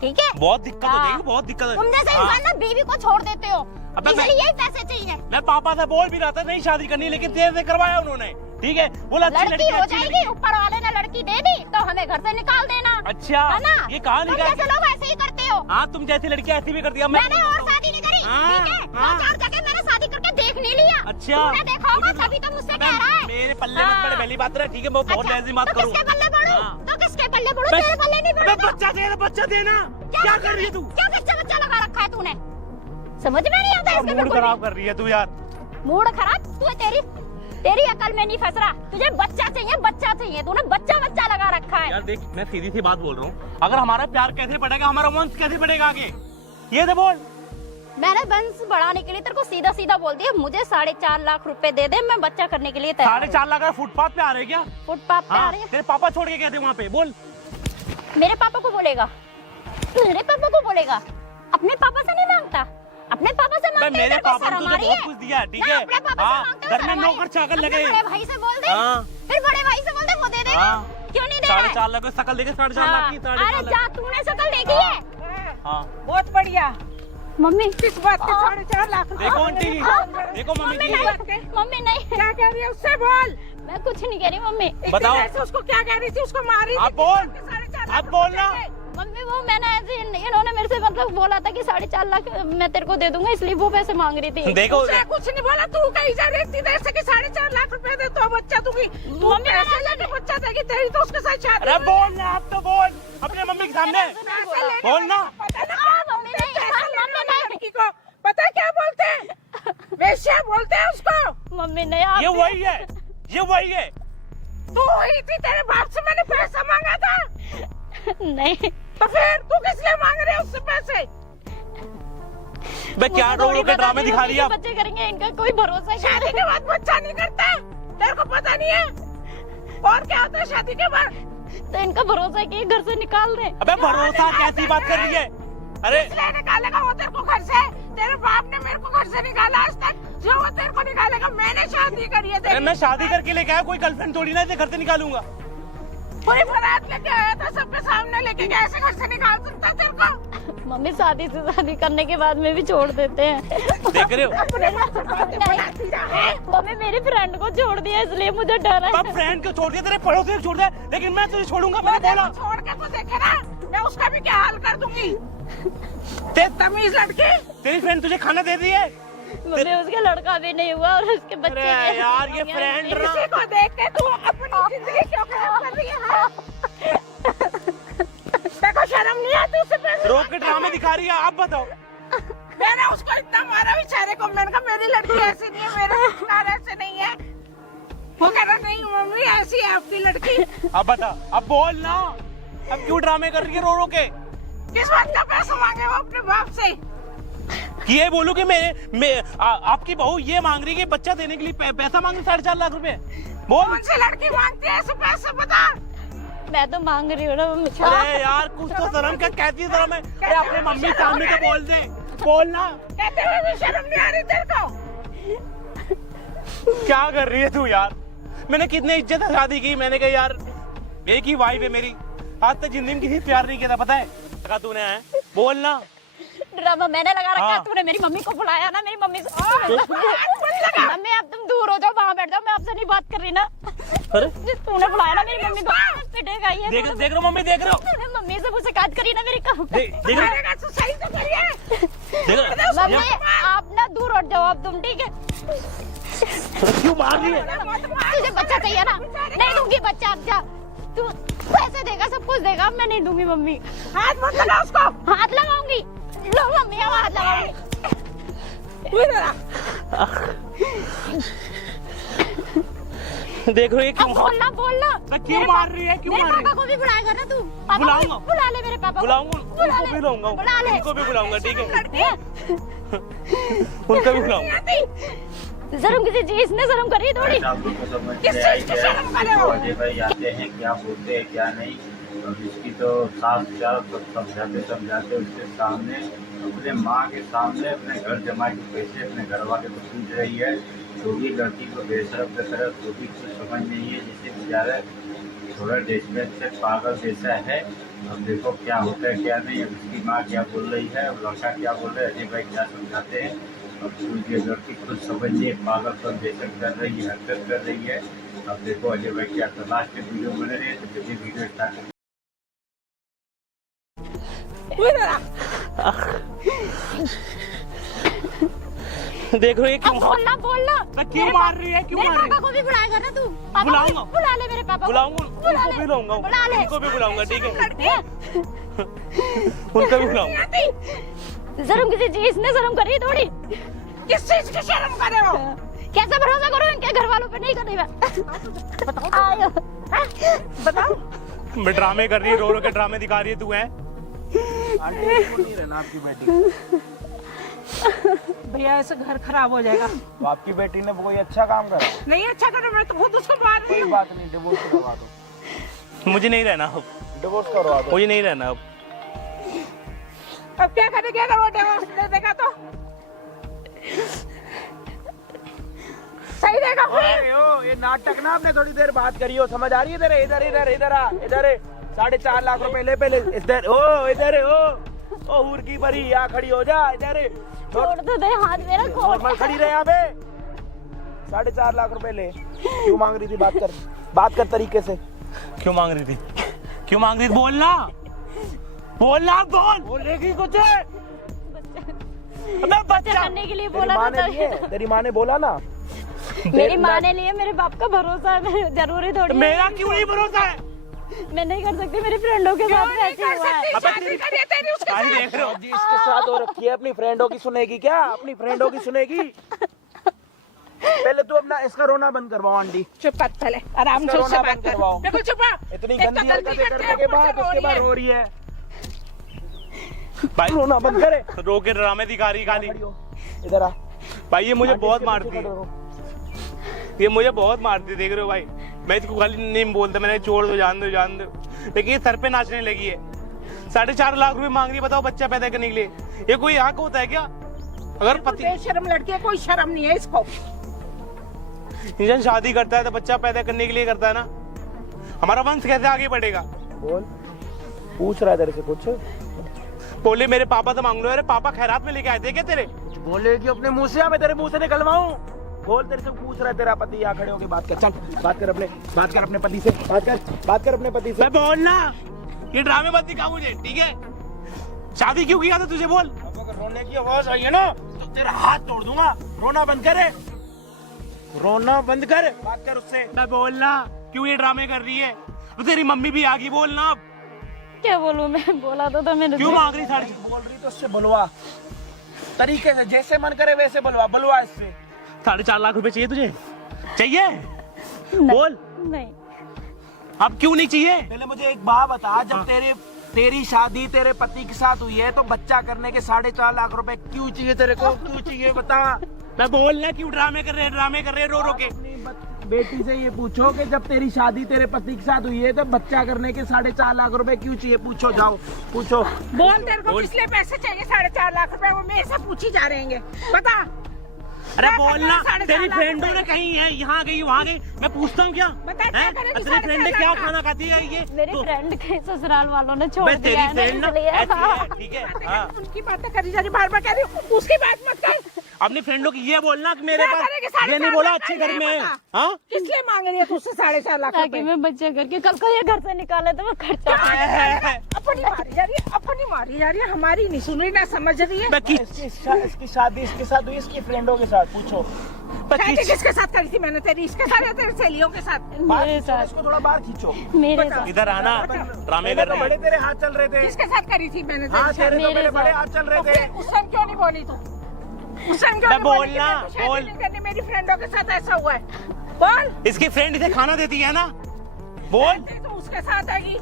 ठीक है? बहुत दिक्कत हो हाँ। जाएगी, बहुत दिक्कत। तुम जैसे हाँ। इंसान ना बीवी को छोड़ देते हो, अबे मैं- इसलिए पैसे चाहिए। मैं पापा से बोल भी रहा था नहीं शादी करनी, लेकिन तेरे से करवाया उन्होंने, ठीक है? बोला अच्छी लड़की हो अच्छी जाएगी, ऊपर वाले ने लड़की दे दी तो हमें घर से निकाल देना, अच्छा है ना? ये कहाँ तुम निकाल? जैसे लोग ऐसे ही करते हो। हाँ तुम जैसी लड़की ऐसी भी कर दिया। मैंने और शादी नहीं करी, हाँ, ठीक है? हाँ। 2-4 जगह मैंने शादी करके देख नहीं लिया। अच्छा। तूने देखा होगा तभी तो मुझसे कह रहा है। मेरे पल्ले मत हाँ। पड़े, पहली बात है, ठीक है? मैं बहुत अच्छा, लहज़ी बात तो करूँ। किसके पल्ले पड़ूं? हाँ। तो किसके पल्ले पड़ूं? तेरे पल्ले नहीं अबे पड़ूंगा। बच्चा चाहिए, बच्चा देना। क्या कर रही है तू? क्या बच्चा लगा रखा है तूने? समझ में नहीं आता इसके मूड बिल्कुल खराब भी। कर रही है तू यार। मूड खराब? तू तेरी अकल में नहीं फंस रहा। तुझे बच्चा चाहिए, बच्चा चाहिए, तूने बच्चा लगा रखा है। यार देख मैं सीधी सी बात बोल रहा हूँ, अगर हमारा प्यार कैसे बढ़ेगा, हमारा वंश कैसे बढ़ेगा आगे, ये तो बोल। मैंने वंश बढ़ाने के लिए तेरे को सीधा सीधा बोल दिया, मुझे 4.5 लाख रुपए दे दे, मैं बच्चा करने के लिए तैयार हूँ। 4.5 लाख फुटपाथ पे आ रहे क्या? फुटपाथ पे आ हाँ, रहे हैं। तेरे पापा छोड़ के गए थे वहाँ पे, बोल। मेरे पापा को बोलेगा, मेरे पापा को बोलेगा, अपने पापा से नहीं मांगता, अपने पापा से मांगते मेरे तेरे को पापा ने शर्म तुझे आ रही बहुत है? कुछ दिया है, ठीक ना, है? अपने पापा हाँ, से मांगते हो, घर में शर्म आ रही है? नौकर चाकर अपने लगे। बड़े भाई से बोल दे, हाँ। फिर बड़े भाई से बोल दे, वो दे देगा। हाँ। क्यों नहीं दे रहा है? 4.5 लाख की शकल देखे, 4.5 लाख की, हाँ। 4.5 अरे लाख। जा, तूने शकल देखी हाँ। है? हाँ बहुत बढ़िया। मम्मी किस बात के 4.5 लाख रुपए? देखो आंटी, हाँ। देखो मम्मी मम्मी जी। नहीं, मम्मी नहीं, क्या कह रही है उससे बोल। मैं कुछ नहीं कह रही मम्मी। एक दिन बताओ। ऐसे उसको क्या कह रही थी, उसको मारी आप थी, बोल, 4.5 आप बोल ना। मम्मी वो मैंने ऐसे इन्होंने मेरे से मतलब बोला था कि 4.5 लाख मैं तेरे को दे दूंगा, इसलिए वो पैसे मांग रही थी। देखो उसने कुछ नहीं बोला, तू कहीं जा रही थी देर से कि 4.5 लाख रुपए दे तो बच्चा दूंगी। तू मम्मी पैसे लेके बच्चा देगी, तेरी तो उसके साथ शादी। अरे बोल ना, आप तो बोल अपने मम्मी के सामने बोल ना। मम्मी नहीं, मम्मी नहीं, लड़की को पता है क्या बोलते हैं, वेश्या बोलते हैं उसको। मम्मी नहीं, आप ये वही है, ये वही है। तू हुई थी, तेरे बाप से मैंने पैसा मांगा था, नहीं तो फिर तू किस लिए मांग रहे उससे पैसे? बे क्या रो रो के ड्रामे दिखा रही है आप? बच्चे करेंगे, इनका कोई भरोसा ही शादी नहीं। के बाद बच्चा नहीं करता, तेरे को पता नहीं है? और क्या होता है शादी के बाद? तो इनका भरोसा है कि घर से निकाल रहे। अबे भरोसा कैसी बात कर रही है? अरे इसलिए निकालेगा वो तेरे को घर से, तेरे बाप ने मेरे को घर से निकाला आज तक, जो वो तेरे को निकालेगा। मैंने शादी करी है अरे तेरी। मैं शादी करके लेके आया, कोई गर्लफ्रेंड थोड़ी ना इसे घर से निकालूंगा। पूरी बारात लेके आया था, सबके सामने लेके गया, ऐसे घर से निकाल सकता है तेरे को? मम्मी शादी से शादी करने के बाद में भी छोड़ देते हैं। देख रहे हो? अपने बाप से बातें बनाती रहा। मम्मी मेरी फ्रेंड को छोड़ दिया, इसलिए मुझे डर है। अब फ्रेंड को छोड़ दिया, तेरे पड़ोसी को छोड़ दिया, लेकिन मैं तुझे छोड़ूंगा, मैंने बोला। छोड़ के तो देखे ना, मैं उसका भी क्या हाल कर दूंगी। तमीज लड़की। तेरी फ्रेंड तुझे खाना दे दी है? मम्मी उसका लड़का भी नहीं हुआ और उसके बच्चे अरे भी- यार, ये फ्रेंड किसी को देख के तू अपनी जिंदगी क्यों खराब कर रही है? देखो शर्म नहीं आती उससे पैसे रोक के ड्रामे दिखा रही है, आप बताओ। मैंने उसको इतना मारा बेचारे को, मैंने कहा मेरी लड़की ऐसी नहीं है, मेरे रिश्तेदार ऐसे नहीं है। वो कह रहा नहीं मम्मी ऐसी है आपकी लड़की। अब बता, अब बोल ना, अब क्यों ड्रामे कर रही है रो रो के? किस बात का पैसा मांगे वो अपने बाप से? कि ये बोलूं कि आपकी बहू ये मांग रही है कि बच्चा देने के लिए पैसा मांग रही 4.5 लाख रुपए? बोल। कौन सी लड़की मांगती है ऐसे पैसे, बता। मैं तो मांग रही हूँ ना मम्मी। अरे यार कुछ तो शर्म कर, कैसी शर्म है? अरे अपने मम्मी सामने तो बोल दे, बोल ना। कहते हुए भी शर्म नहीं आ रही तेरे को? क्या कर रही है तू यार? मैंने कितने इज्जत से शादी की, मैंने कहा यार एक ही वाइफ है मेरी, आज तक जिंदगी में किसी प्यार नहीं किया था, पता है? लगा तूने है, बोल ना। ड्रामा मैंने लगा रखा, हाँ। तूने मेरी मम्मी को बुलाया ना, मेरी मम्मी से मम्मी अब तुम दूर हो जाओ, वहाँ बैठ जाओ, मैं आपसे नहीं बात कर रही ना। अरे तूने बुलाया ना मेरी मम्मी को, पिटेगा ये। देख देख रहे हो मम्मी, देख रहे हो? तूने मम्मी से मुझसे शिकायत करी ना मेरी को। देख रहे हो? मारेगा तो सही तो करिए। देख रहे हो? मम्मी आप ना दूर हट जाओ अब तुम, ठीक है? क्यों मार रही है? तुझे बच्चा चाहिए ना? नहीं दूंगी बच्चा, अब जा। तू पैसे देगा, सब कुछ देगा, मैं नहीं दूंगी मम्मी। हाथ मत लगा उसको। हाथ लगाऊंगी, लो मम्मी अब हाथ लगाऊंगी। देख रहे हो ये अब क्यों बोलना बोलना। क्यों मेरे मार रही है? क्यों मेरे मार रही है? पापा को भी बुलाएगा ना तू? पापा को बुलाऊंगा। भी बुला ले मेरे पापा को। बुलाऊंगा, बुला उनको ले। भी बुलाऊंगा, बुला ले। उनको भी बुलाऊंगा, ठीक है? हैं? उनको भी बुलाऊंगा। शर्म किसी चीज ने शर्म करी थोड़ी। आप लोग को समझ किस में चीज आई की है शर्म करे हो? तो अजय भाई आते हैं, क्या बोलते हैं क्या नहीं। अब इसकी तो सास चार सब समझाते समझाते उसके सामने, अपने माँ के सामने अपने घर जमा के पैसे अपने घर वाले को पूछ रही है। तो भी लड़की को बेशरम की तरह तो भी कुछ समझ नहीं है, जिससे बेचारा थोड़ा डेस्परेट से पागल जैसा है। अब देखो क्या होता है क्या नहीं। अब उसकी माँ क्या बोल रही है, अब लड़का क्या बोल रहा है, अजय भाई क्या समझाते हैं। अब ये लड़की खुद समझिए पागलपन जैसे कर रही है, हरकत कर रही है। अब देखो अजय भाई क्या लास्ट में वीडियो बने रहे, तो जल्दी वीडियो स्टार्ट। देख रहे हो ये अब क्यों बोलना बोलना। क्यों मार रही है? क्यों मेरे मार रही पापा को भी बुलाएगा ना तू? पापा को भी बुलाऊंगा। बुला ले मेरे पापा को। बुलाऊंगा, बुला उनको ले। भी बुलाऊंगा, बुला ले। उनको भी बुलाऊंगा, ठीक है? हैं? उनको भी बुलाऊंगा। शर्म किसी चीज ने शर्म करी थोड़ी। किस चीज की शर्म करे हो? कैसे भरोसा करूं इनके घर वालों पे? नहीं करनी मैं। आयो। बताओ। मैं ड्रामे कर रही है, रो रो के ड्रामे दिखा रही है तू, है? आंटी को नहीं रहना आपकी बेटी। भैया ऐसे घर खराब हो जाएगा। तो आपकी बेटी ने कोई अच्छा काम करा? नहीं अच्छा करे, मैं तो खुद उसको मार रही कोई हूँ। बात नहीं, डिवोर्स करवा दो। मुझे नहीं रहना अब, डिवोर्स करवा दो। मुझे नहीं रहना अब। अब क्या करेंगे अगर वो डिवोर्स दे देगा तो? सही रहेगा फिर? ओ, ये नाटक ना आपने थोड़ी देर बात करी हो, समझ आ रही है? इधर इधर इधर इधर आ, इधर 4.5 लाख रुपए ले पहले। इधर ओ, इधर ओ हूर की परी, यहाँ खड़ी हो जा। इधर छोड़ तो दे हाथ मेरा, खोल। नॉर्मल खड़ी रहे यहाँ पे। 4.5 लाख रुपए ले। क्यों मांग रही थी? बात कर तरीके से। क्यों मांग रही थी? क्यों मांग रही थी? बोलना। बोलना बोल बोलेगी कुछ? मैं बच्चा बच्चा करने के लिए तेरी बोला माँ था ने लिए? तेरी माँ ने बोला ना? मेरी माँ ने लिए, मेरे बाप का भरोसा है, मैं जरूरी थोड़ी है। मेरा क्यों नहीं भरोसा है? मैं नहीं कर सकती, मेरी फ्रेंडों के साथ नहीं ऐसे कर हुआ है। सकती, शादी करिए तेरी उसके आज साथ। देख रहे हो जी इसके साथ हो रखी है, अपनी फ्रेंडों की सुनेगी क्या? अपनी फ्रेंडों की सुनेगी? पहले तू अपना इसका रोना बंद करवाओ आंटी। चुप कर पहले, आराम से इसका उससे रोना बात बंद कर। करवाओ। बिल्कुल चुप रहो। इतनी एक तो गंदी गलती हरकतें करते करने हैं, के ऊपर बाद से उसके बाद रो रो रही है। भाई रोना बंद करे। रो के ड्रामे दिखा रही खाली। खड़ी हो, इधर आ। भाई ये मुझे आंटी बहुत इसके पीछे मारती खड़े है, हो। ये मुझे बहुत मारती है, देख रहे हो भाई। मैं इसको खाली नहीं बोलता, मैंने छोड़ दो, जान दो, जान दो, लेकिन ये सर पे नाचने लगी है। 4.5 लाख रुपए मांग रही है, बताओ बच्चा पैदा करने के लिए। ये कोई हक होता है क्या? अगर पति बेशरम लड़की है, कोई शर्म नहीं है इसको। इंसान शादी करता है तो बच्चा पैदा करने के लिए करता है ना। हमारा वंश कैसे आगे बढ़ेगा? बोल, पूछ रहा है तेरे से कुछ? बोले मेरे पापा तो मांग लो। अरे पापा खैरात में लेके आए थे क्या तेरे? बोलेगी अपने मुंह से, मैं तेरे मुंह से निकलवाऊं? बोल, तेरे से पूछ रहा है तेरा पति। यहाँ खड़े होके बात कर, चल बात कर अपने पति से, बात कर अपने पति से। मैं बोलना, ये ड्रामे मत दिखा मुझे, ठीक है? शादी क्यों किया था तुझे, बोल। अब अगर रोने की आवाज आई है ना तो तेरा हाथ तोड़ दूंगा। रोना बंद करे, रोना बंद कर, बात कर उससे। मैं बोलना, क्यों ये ड्रामे कर रही है? तो तेरी मम्मी भी आ गई, बोलना। अब क्या बोलूं मैं, बोला तो था मैंने। क्यों मांग रही साड़ी? बोल रही तो उससे बुलवा, तरीके से, जैसे मन करे वैसे बुलवा इससे। 4.5 लाख रुपए चाहिए तुझे? चाहिए? बोल, नहीं, अब क्यों नहीं चाहिए? पहले मुझे एक बात बता, जब तेरी शादी तेरे पति के साथ हुई है तो बच्चा करने के 4.5 लाख रुपए क्यों चाहिए तेरे को? क्यों चाहिए बता? मैं बोलना, क्यों ड्रामे कर रहे हैं रो रो के? अपनी बेटी से ये पूछो कि जब तेरी शादी तेरे पति के साथ हुई है तो बच्चा करने के 4.5 लाख रुपए क्यों चाहिए? पूछो, जाओ पूछो। बोल, तेरे को किस लिए पैसे चाहिए? 4.5 लाख रुपए वो मेरे से पूछी जा रहेंगे, बता। अरे क्या बोलना, करना है? 4.5 तेरी लाख फ्रेंडों ने रुपए? कहीं है, यहाँ गई वहाँ गई, मैं पूछता हूँ क्या? बता, क्या हैं? करेगी तेरी फ्रेंड ने 4.5 क्या लाख का? खाना खाती है ये? मेरी तो- फ्रेंड के ससुराल वालों ने छोड़ मैं दिया तेरी है ना, फ्रेंड ना इसलिए। ऐसी है, ठीक है? हाँ, उनकी बातें करी जा रही, बार-बार कह रही हूँ, उसकी बात मत कर। अपनी फ्रेंडों की ये बोलना कि मेरे क्या पास करेगी? 4.5 ये नहीं बोला लाख अच्छे का घर में ये है। बता। हाँ, किस लिए मांग रही है तुझसे 4.5 लाख ताकि रुपए? मैं बच्चा करके कल को ये घर से निकाले तो मैं खर्चा। अपनी मारी जा रही है, अपनी मारी जा रही है, हमारी नहीं सुन रही, ना समझ रही है। मैं किस इसकी शादी इसके साथ हुई, इसकी फ्रेंडों के साथ? पूछो। शादी किसके साथ करी थी मैंने? तेरी इसके साथ या तेरी सहेलियों के साथ? बाहर मेरे खींचो, साथ, इसको थोड़ा बाहर खींचो। मेरे बता। साथ। इधर आना, ड्रामे पहले कर तो रहे बड़े हैं। तेरे हाथ चल रहे थे। किसके साथ करी थी मैंने? हाँ, तेरे तेरे तो मेरे बड़े साथ। हाथ चल रहे साथ? थे। उस टाइम क्यों नहीं बोली तू? उस टाइम क्यों मैं नहीं बोली बोलना, कि मेरे को शादी बोल। नहीं करनी, मेरी फ्रेंडों के साथ ऐसा हुआ है? बोल। इसकी फ्रेंड इसे खाना देती है ना, बोल। तो उसके साथ आएगी।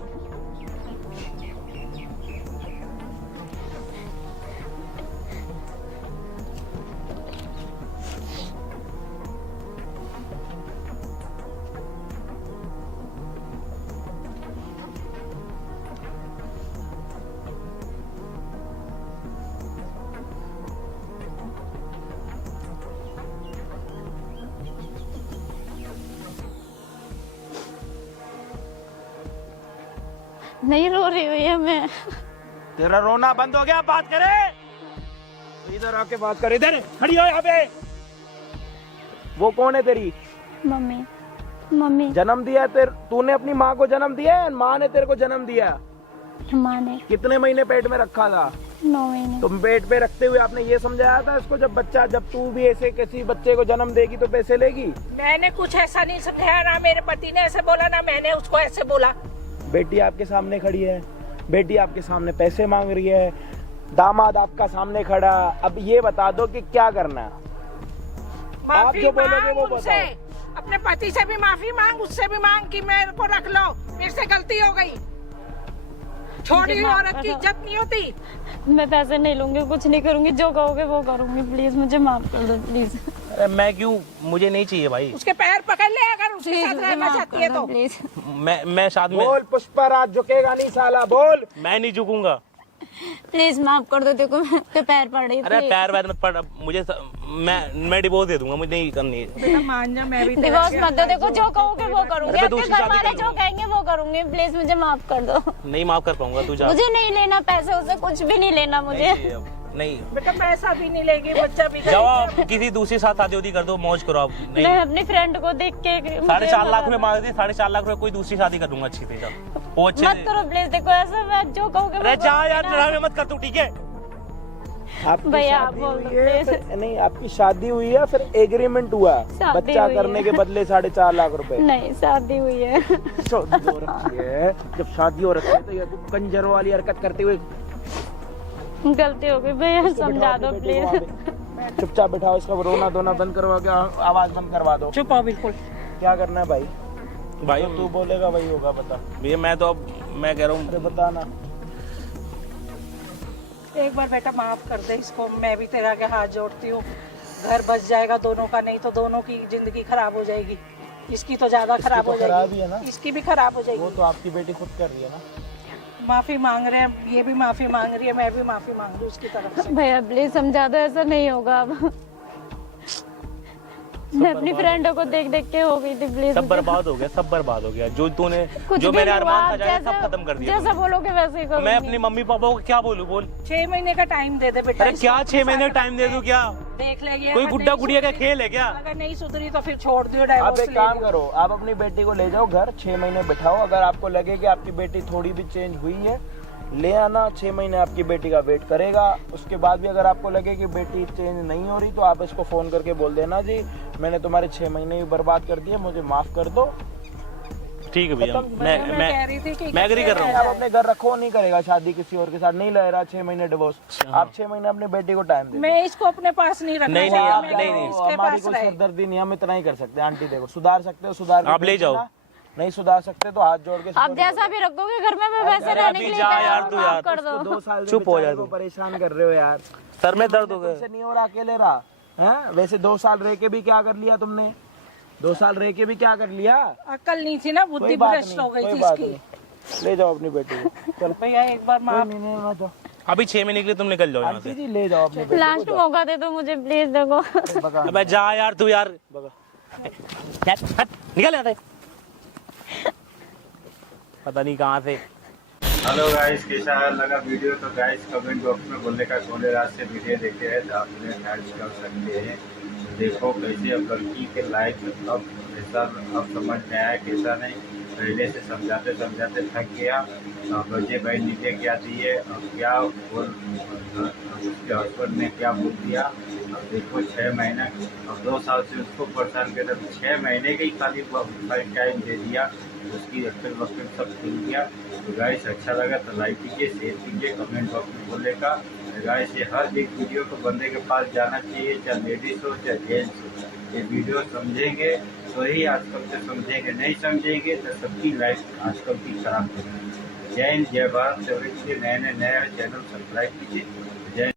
नहीं रो रही हुई है मैं। तेरा रोना बंद हो गया, बात करे तो इधर आके बात कर। इधर खड़ी हो यहाँ पे। वो कौन है तेरी? मम्मी, मम्मी, जन्म दिया तूने अपनी माँ को जन्म दिया है? माँ ने तेरे को जन्म दिया? माँ ने कितने महीने पेट में रखा था? 9 महीने। तुम पेट पे रखते हुए आपने ये समझाया था इसको जब तू भी ऐसे किसी बच्चे को जन्म देगी तो पैसे लेगी? मैंने कुछ ऐसा नहीं समझाया, ना मेरे पति ने ऐसे बोला, ना मैंने उसको ऐसे बोला। बेटी आपके सामने खड़ी है, बेटी आपके सामने पैसे मांग रही है, दामाद आपका सामने खड़ा। अब ये बता दो कि क्या करना है? आप जो बोलोगे वो उनसे, बताओ। अपने पति से भी माफी मांग, उससे भी मांग कि मेरे को रख लो, मेरे से गलती हो गई। छोड़ी औरत की इज्जत नहीं होती। मैं पैसे नहीं लूंगी, कुछ नहीं करूंगी, जो कहोगे वो करूंगी। प्लीज मुझे माफ कर दो, प्लीज। अरे मैं क्यों, मुझे नहीं चाहिए भाई। उसके पैर पकड़ ले अगर उसके साथ रहना चाहती है तो। प्लीज। मैं साथ में, बोल पुष्पराज, झुकेगा नहीं साला, बोल। मैं नहीं झुकूंगा। प्लीज माफ कर दो, देखो मैं पे पैर पड़ रही अरे थी। पैर वैर मत पड़, मुझे मैं डिवोर्स दे दूंगा, मुझे नहीं करनी। बेटा मान जा, मैं भी डिवोर्स मत दो, देखो जो कहोगे वो करूंगी। अरे मैं आपके दूसरी घर शादी वाले कर जो लूंगा। कहेंगे वो करूंगी। प्लीज मुझे माफ कर दो। नहीं माफ कर पाऊंगा, तू जा। मुझे नहीं लेना पैसे, उसे कुछ भी नहीं लेना मुझे। नहीं चाहिए अब, नहीं। बेटा पैसा भी नहीं लेगी, बच्चा भी जाओ आप किसी दूसरी साथ शादी उदी कर दो, मौज करो आप। मैं नहीं, अपनी फ्रेंड को देख के 4.5 लाख रुपए मांग दी, 4.5 लाख रुपए कोई दूसरी शादी कर दूंगा अच्छी से। जाओ। वो अच्छे मत करो प्लीज, देखो ऐसा मैं जो कहूँगी अरे जा यार, ड्रामे मत कर तू, ठीक है? आपकी भैया, आप शादी बोल हुई दो, है please। नहीं, आपकी शादी हुई है, फिर एग्रीमेंट हुआ शादी बच्चा हुई करने है। के बदले 4.5 लाख रुपए। नहीं, शादी हुई है। शादी हो रखी है, जब शादी हो रखी है तो ये कंजरों वाली हरकत करते हुए गलती हो गई भैया, इसको समझा बिठाओ दो अपनी बेटी को प्लीज। वहाँ पे। चुपचाप बिठाओ, इसका रोना धोना बंद करवा के आवाज बंद करवा दो। चुप हो बिल्कुल। क्या करना है भाई? भाई जो तू बोलेगा वही होगा, बता। भैया मैं तो अब मैं कह रहा हूँ अरे बता ना। एक बार बेटा माफ कर दे इसको, मैं भी तेरा के हाथ जोड़ती हूँ। घर बच जाएगा दोनों का, नहीं तो दोनों की जिंदगी खराब हो जाएगी। इसकी तो ज्यादा खराब तो हो खराब ही है जाएगी, ना। इसकी भी खराब हो वो जाएगी। तो आपकी बेटी खुद कर रही है ना। माफी मांग रहे हैं, ये भी माफी मांग रही है, मैं भी माफी मांग रही हूँ उसकी तरफ से। भैया प्लीज समझा दो, ऐसा नहीं होगा अब। मैं अपनी फ्रेंडों को देख देख के हो गई थी, प्लीज। सब बर्बाद हो गया, सब बर्बाद हो गया। जो तूने कुछ जो भी मेरे नहीं हुआ, अरमान था जाए जैसा- सब खत्म कर दिया जैसा बोलोगे वैसे ही तूने। मैं करूंगी। अपनी मम्मी पापा को क्या बोलूं, बोल? 6 महीने का टाइम दे दे बेटा। अरे इसको क्या अपने 6 महीने साथ टाइम दे दूं क्या? देख लेगी। कोई अगर गुड्डा नहीं गुड़िया का सुधरी- खेल है क्या? अगर नहीं सुधरी तो फिर छोड़ दियो, आप डाइवोर्स एक काम करो, आप अपनी बेटी को ले जाओ घर, 6 महीने बिठाओ। अगर आपको लगे कि आपकी बेटी थोड़ी भी चेंज हुई है, ले आना। 6 महीने आपकी बेटी का वेट करेगा। उसके बाद भी अगर आपको लगे कि बेटी चेंज नहीं हो रही, तो आप इसको फोन करके बोल देना, जी मैंने तुम्हारे 6 महीने भी बर्बाद कर दिए, मुझे माफ कर दो। ठीक है भैया, मैं कह रही थी कि मैं एग्री कर रहा हूँ। आप अपने घर रखो, नहीं करेगा शादी किसी और के साथ, नहीं ले रहा 6 महीने डिवोर्स। आप 6 महीने अपनी बेटी को टाइम दे। मैं इसको अपने पास नहीं रखना नहीं, चाहती, आप मैं नहीं, कहती नहीं। हूँ इसके हमारी पास कोई रहे। सिरदर्दी नहीं, हम इतना ही कर सकते हैं। आंटी देखो, सुधार सकते हो सुधार के आप ले जाओ। भेजना। नहीं सुधार सकते तो हाथ जोड़ के आप जैसा भी रखोगे घर में, मैं वैसे अरे रहने अभी के लिए जा तैयार यार हूँ, तू माफ यार। कर दो। 2 साल से चुप हो जा बेचारे तू। को परेशान कर रहे हो यार। सर में दर्द हो तुमसे गया। नहीं हो रहा, अकेले रहा हैं? वैसे 2 साल रह के भी क्या कर लिया तुमने? 2 साल रह के भी क्या कर लिया? अक्ल नहीं थी ना, कोई बुद्धि बात भ्रष्ट हो गई कोई थी बात इसकी। नहीं। ले जाओ अपनी बेटी को, चल। भैया एक बार माफ। नहीं, नहीं, ना जाओ। अभी 6 महीने के लिए तुम निकल जाओ यहाँ आंटी से। जी ले जाओ अपनी बेटी को, लास्ट जाओ। मौका दे दो मुझे प्लीज, देखो। बगा अबे जा यार तू यार, बगा। हट, निकल यहाँ से। पता नहीं कहाँ से। हेलो गाइस, कैसा लगा वीडियो? तो गाइस कमेंट बॉक्स में बोलने का सोने रात से वीडियो देखे हैं तो आप उन्हें टाइप कर सकते हैं। देखो कैसे अब लड़की के लाइफ अब ऐसा अब समझ में आया, कैसा नहीं। पहले से समझाते समझाते थक गया। अब बच्चे भाई नीचे क्या दिए, अब क्या बोल उसके हस्बैंड ने क्या बोल दिया। अब देखो 6 महीना, अब 2 साल से उसको परेशान कर, 6 महीने का ही खाली टाइम दे दिया। उसकी अक्ल वक्ल सब खुल गया। तो गाइस अच्छा लगा तो लाइक कीजिए, शेयर कीजिए, कमेंट बॉक्स में बोलेगा। गाइस ये हर एक वीडियो को बंदे के पास जाना चाहिए, चाहे लेडीज हो चाहे जेंट्स हो। ये वीडियो समझेंगे तो ही आजकल से समझेंगे, नहीं समझेंगे तो सबकी लाइफ आजकल की खराब होगी। जय हिंद, जय भारत। नए चैनल सब्सक्राइब कीजिए। जय